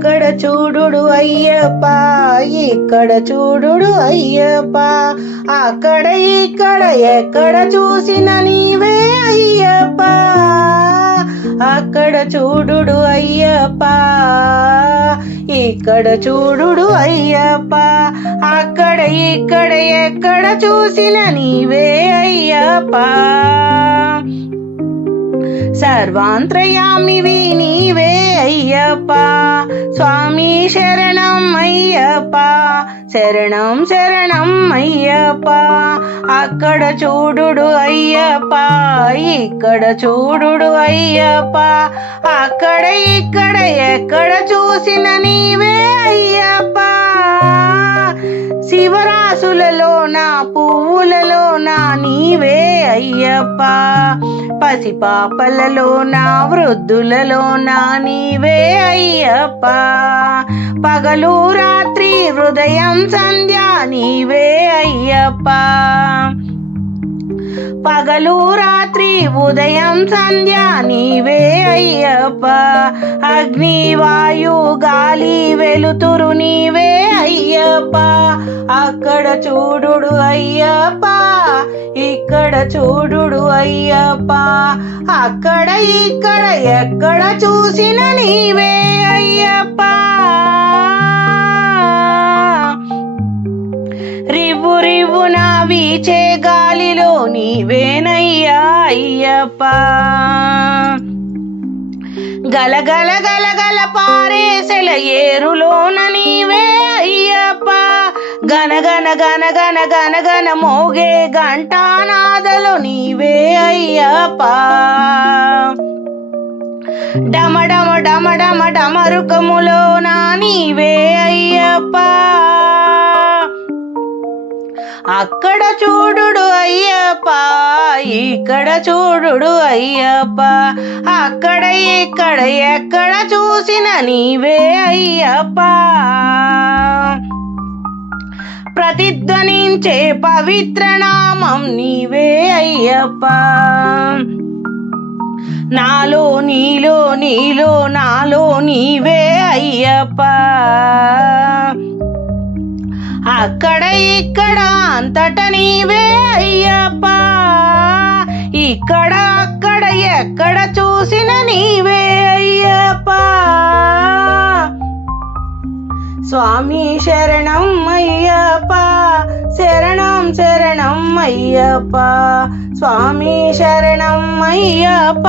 అక్కడ చూడుడు అయ్యప్ప ఇక్కడ చూడుడు అయ్యప్ప. అక్కడ ఇక్కడ ఎక్కడ చూసిన నీవే అయ్యప్ప. అక్కడ చూడుడు అయ్యప్ప ఇక్కడ చూడుడు అయ్యప్ప. అక్కడ ఇక్కడ ఎక్కడ చూసిన నీవే అయ్యప్ప. సర్వాంత్రయామివి నీవే అయ్యప్ప. స్వామి శరణం అయ్యప్ప. శరణం శరణం అయ్యప్ప. అక్కడ చూడుడు అయ్యప్ప. ఇక్కడ చూడుడు అయ్యప్ప. అక్కడ ఇక్కడ ఎక్కడ చూసిన నీవే అయ్యప్ప. పువ్వులలో నా నీవే అయ్యప్ప? పసిపాపలలో నా వృద్ధులలో నా నీవే అయ్యప్ప? పగలు రాత్రి హృదయం సంధ్య నీవే అయ్యప్ప. పగలు రాత్రి ఉదయం సంధ్య నీవే అయ్యప్ప. అగ్ని వాయు గాలి వెలుతురు నీవే అయ్యప్ప. అక్కడ చూడుడు అయ్యప్ప ఇక్కడ చూడుడు అయ్యప్ప. అక్కడ ఇక్కడ ఎక్కడ చూసిన నీవే అయ్యప్ప. వీచే గాలిలో నీవేనయ్యా అయ్యప్ప. గలగల గలగల పారే సెల ఏరులోన నీవే అయ్యప్ప. గనగన గనగన గనగన మోగే గంటానాదలో నీవే అయ్యప్ప. డమ డమ డమ డమ డమరుకములో నా నీవే అయ్యప్ప. అక్కడ చూడుడు అయ్యప్ప ఇక్కడ చూడుడు అయ్యప్ప. అక్కడ ఇక్కడ ఎక్కడ చూసిన నీవే అయ్యప్ప. ప్రతిధ్వనించే పవిత్ర నామం నీవే అయ్యప్ప. నాలో నీలో నీలో నాలో నీవే అయ్యప్ప. అక్కడ ఇక్కడ అంతట నీవే అయ్యప్ప. ఇక్కడ అక్కడ ఎక్కడ చూసిన నీవే అయ్యప్ప. స్వామి శరణం అయ్యప్ప శరణం శరణం అయ్యప్ప. స్వామి శరణం అయ్యప్ప